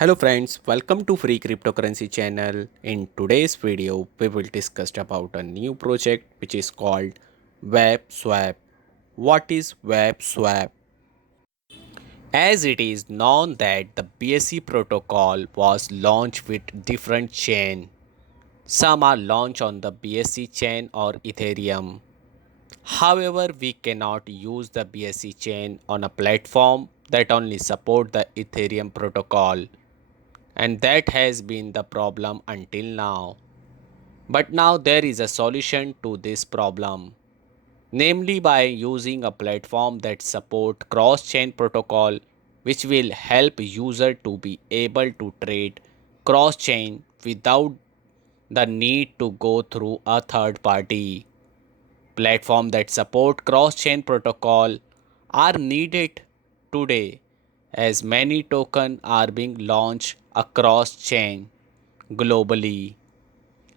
Hello friends, welcome to Free Cryptocurrency channel. In today's video, we will discuss about a new project which is called WebSwap. What is WebSwap? As it is known that the BSC protocol was launched with different chain. Some are launched on the BSC chain or Ethereum. However, we cannot use the BSC chain on a platform that only support the Ethereum protocol. And that has been the problem until now. But now there is a solution to this problem, namely by using a platform that support cross-chain protocol, which will help user to be able to trade cross-chain without the need to go through a third party. Platform that support cross-chain protocol are needed today as many tokens are being launched across chain globally.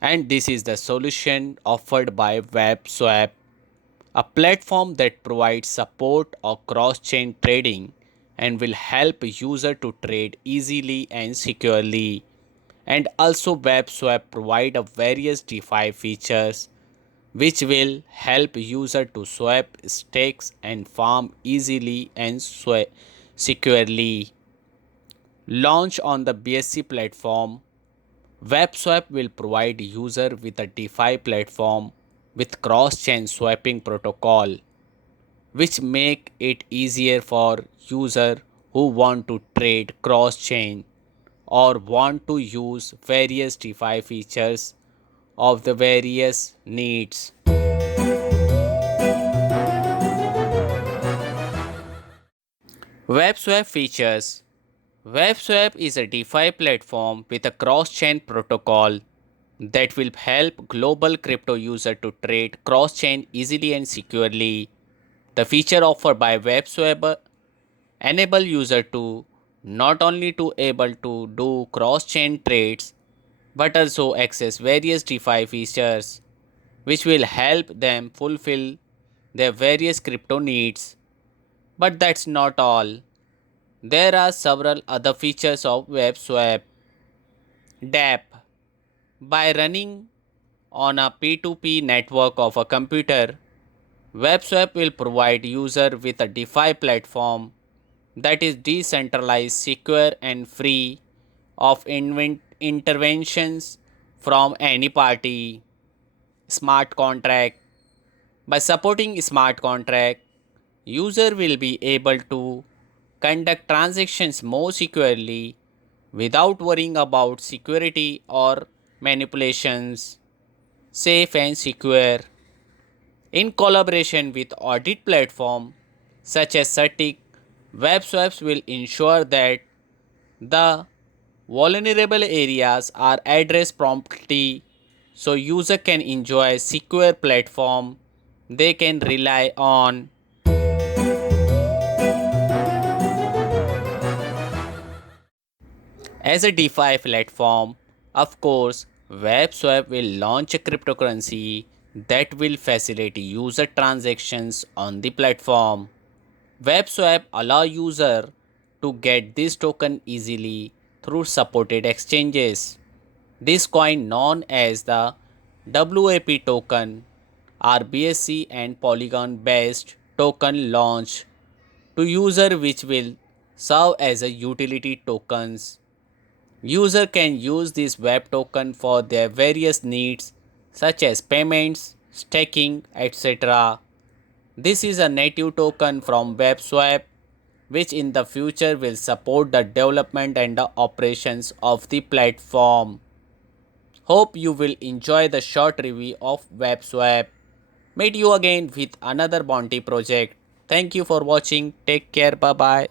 And this is the solution offered by WebSwap, a platform that provides support of cross-chain trading and will help user to trade easily and securely. And also WebSwap provide a various DeFi features which will help user to swap stakes and farm easily and securely. Launch on the BSC platform, WebSwap will provide user with a DeFi platform with cross-chain swapping protocol, which make it easier for user who want to trade cross-chain or want to use various DeFi features of the various needs. WebSwap features. WebSwap is a DeFi platform with a cross-chain protocol that will help global crypto user to trade cross-chain easily and securely. The feature offered by WebSwap enable user to not only to able to do cross-chain trades but also access various DeFi features which will help them fulfill their various crypto needs. But that's not all. There are several other features of WebSwap. dApp. By running on a P2P network of a computer, WebSwap will provide user with a DeFi platform that is decentralized, secure and free of interventions from any party. Smart contract. By supporting smart contract, user will be able to conduct transactions more securely without worrying about security or manipulations. Safe and secure. In collaboration with audit platform such as Certic, WebSwaps will ensure that the vulnerable areas are addressed promptly so user can enjoy secure platform they can rely on. As a DeFi platform, of course, WebSwap will launch a cryptocurrency that will facilitate user transactions on the platform. WebSwap allow user to get this token easily through supported exchanges. This coin known as the WAP token are BSC and Polygon based token launch to user which will serve as a utility tokens. User can use this web token for their various needs such as payments, staking, etc. This is a native token from WebSwap which in the future will support the development and the operations of the platform. Hope you will enjoy the short review of WebSwap. Meet you again with another Bounty project. Thank you for watching. Take care. Bye bye.